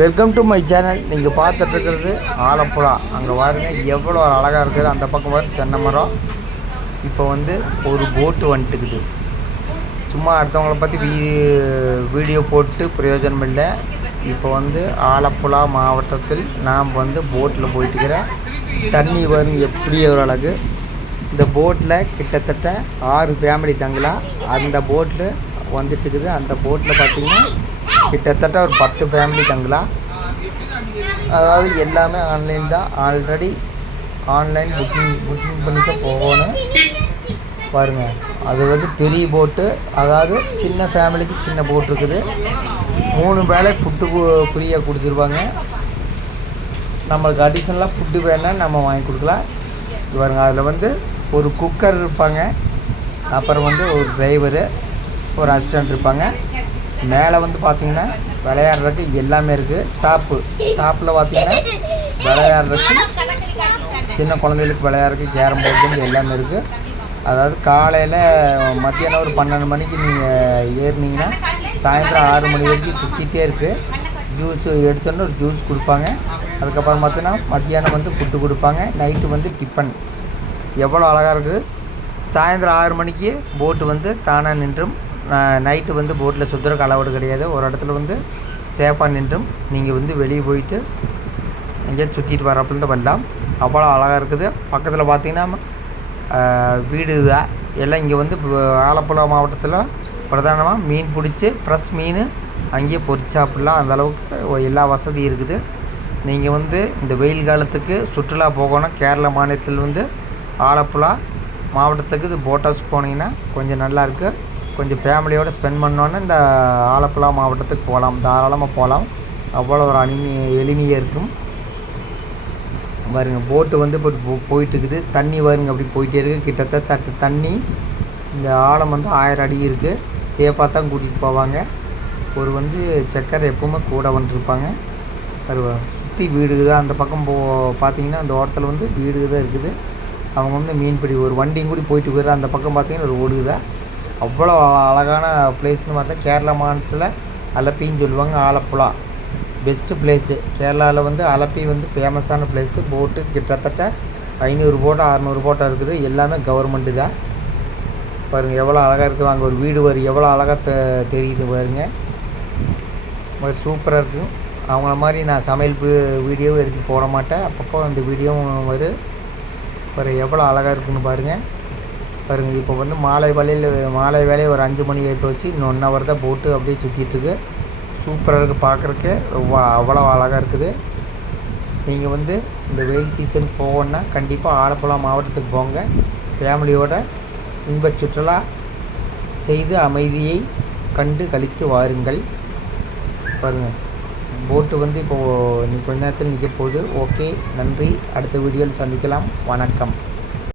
Welcome to my channel நீங்கள் பார்த்துட்ருக்கிறது ஆலப்புழா. அங்கே வாருங்க எவ்வளோ அழகாக இருக்குது. அந்த பக்கம் பாருங்க தென்னை மரம். இப்போ வந்து ஒரு போட்டு வந்துட்டுக்குது. சும்மா அடுத்தவங்கள பற்றி வீ வீடியோ போட்டு பிரயோஜனம் இல்லை. இப்போ வந்து ஆலப்புழா மாவட்டத்தில் நாம் வந்து போட்டில் போயிட்டுக்கிறேன். தண்ணி வரும் எப்படி ஒரு அழகு. இந்த போட்டில் கிட்டத்தட்ட ஆறு ஃபேமிலி தங்கலாம். அந்த போட்டில் வந்துட்டுக்குது. அந்த போட்டில் பார்த்திங்கன்னா கிட்டத்தட்ட ஒரு பத்து ஃபேமிலி தங்கலாம் அதாவது எல்லாமே ஆன்லைன் தான். ஆல்ரெடி ஆன்லைன் புக்கிங் புக்கிங் பண்ணிட்டு போகணும். பாருங்கள் அது வந்து பெரிய போட்டு அதாவது சின்ன ஃபேமிலிக்கு சின்ன போட் இருக்குது. மூணு வேலை ஃபுட்டு ஃப்ரீயாக கொடுத்துருவாங்க. நம்மளுக்கு அடிஷ்னலாக ஃபுட்டு வேணால் நம்ம வாங்கி கொடுக்கலாம். இது பாருங்க. அதில் வந்து ஒரு குக்கர் இருப்பாங்க. அப்புறம் வந்து ஒரு டிரைவரு ஒரு அசிஸ்டண்ட் இருப்பாங்க. மேலே வந்து பார்த்தீங்கன்னா விளையாடுறதுக்கு எல்லாமே இருக்குது. டாப்பு டாப்பில் பார்த்தீங்கன்னா விளையாடுறதுக்கு சின்ன குழந்தைகளுக்கு விளையாடுறதுக்கு கேரம் போர்டு எல்லாமே இருக்குது. அதாவது காலையில் மத்தியானம் ஒரு பன்னெண்டு மணிக்கு நீங்கள் ஏறினீங்கன்னா சாயந்தரம் ஆறு மணி வரைக்கும் சுற்றிட்டே இருக்குது ஜூஸ் எடுத்தோன்னு ஒரு ஜூஸ் கொடுப்பாங்க. அதுக்கப்புறம் பார்த்தீங்கன்னா மத்தியானம் வந்து ஃபுட்டு கொடுப்பாங்க. நைட்டு வந்து டிஃபன் எவ்வளோ அழகாக இருக்குது. சாயந்தரம் ஆறு மணிக்கு போட்டு வந்து தானாக நின்றும். நைட்டு வந்து போட்டில் சுற்றுறக்கு அளவுடு கிடையாது. ஒரு இடத்துல வந்து ஸ்டே நின்றும். நீங்கள் வந்து வெளியே போயிட்டு எங்கேயா சுற்றிட்டு வரப்பட்டு பண்ணலாம். அவ்வளோ அழகாக இருக்குது. பக்கத்தில் பார்த்தீங்கன்னா வீடு தான் எல்லாம் இங்கே வந்து ஆலப்புழா மாவட்டத்தில் பிரதானமாக மீன் பிடிச்சி ஃப்ரெஷ் மீன் அங்கேயே பொரிச்சு சாப்பிட்லாம். அந்தளவுக்கு எல்லா வசதியும் இருக்குது. நீங்கள் வந்து இந்த வெயில் காலத்துக்கு சுற்றுலா போகணும். கேரளா மாநிலத்தில் வந்து ஆலப்புழா மாவட்டத்துக்கு இது போட் ஹவுஸ் போனீங்கன்னா கொஞ்சம் நல்லாயிருக்கு கொஞ்சம் ஃபேமிலியோடு ஸ்பெண்ட் பண்ணோன்னே இந்த ஆலப்புழா மாவட்டத்துக்கு போகலாம். தாராளமாக போகலாம். அவ்வளோ ஒரு அனிமி எளிமையாக இருக்கும். வருங்க போட்டு வந்து இப்போ போ- போயிட்டு இருக்குது தண்ணி வருங்க அப்படி போயிட்டே இருக்குது கிட்டத்தட்ட தண்ணி இந்த ஆழம் வந்து ஆயிரம் அடி இருக்குது சேஃபாக தான் கூட்டிகிட்டு போவாங்க. ஒரு வந்து சக்கரை எப்பவுமே கூட வந்துருப்பாங்க. சுற்றி வீடு தான் அந்த பக்கம் போ பார்த்தீங்கன்னா அந்த ஓரத்தில் வந்து வீடு தான் இருக்குது. அவங்க வந்து மீன்பிடி ஒரு வண்டியும் கூட போயிட்டு போயிடுற அந்த பக்கம் பார்த்தீங்கன்னா ஒரு தான் அவ்வளோ அழகான பிளேஸ்னு பார்த்தா கேரளா மாநிலத்தில் அலப்பின்னு சொல்லுவாங்க ஆலப்புழா. பெஸ்ட்டு பிளேஸு கேரளாவில் வந்து அலப்பி வந்து ஃபேமஸான பிளேஸு போட்டு கிட்டத்தட்ட ஐநூறு போட்டோ அறநூறு போட்டோ இருக்குது. எல்லாமே கவர்மெண்ட்டு தான். பாருங்கள் எவ்வளோ அழகாக இருக்குது அங்கே ஒரு வீடு வரும் எவ்வளோ அழகாக தெ தெரியுது பாருங்க. ஒரு சூப்பராக இருக்கும் அவங்கள மாதிரி நான் சமையல் வீடியோவும் எடுத்து போட மாட்டேன். அப்பப்போ அந்த வீடியோவும் வரும் பாரு எவ்வளோ அழகாக இருக்குன்னு பாருங்கள் பாருங்கள் இப்போ வந்து மாலை வேலையில் மாலை வேலையை ஒரு அஞ்சு மணி ஆகிட்டு வச்சு இன்னும் ஒன் ஹவர் தான் போட்டு அப்படியே சுற்றிட்டுருக்கு சூப்பராக இருக்குது பார்க்குறக்கு அவ்வளோ அழகாக இருக்குது. நீங்கள் வந்து இந்த வெயில் சீசன் போகணுன்னா கண்டிப்பாக ஆலப்புழா மாவட்டத்துக்கு போங்க. ஃபேமிலியோட இன்பச் சுற்றுலா செய்து அமைதியை கண்டு கழித்து வாருங்கள். பாருங்கள் போட்டு வந்து இப்போது இன்னைக்கு கொஞ்ச நேரத்தில் நிற்க போகுது. ஓகே நன்றி. அடுத்த வீடியோவில் சந்திக்கலாம். வணக்கம்.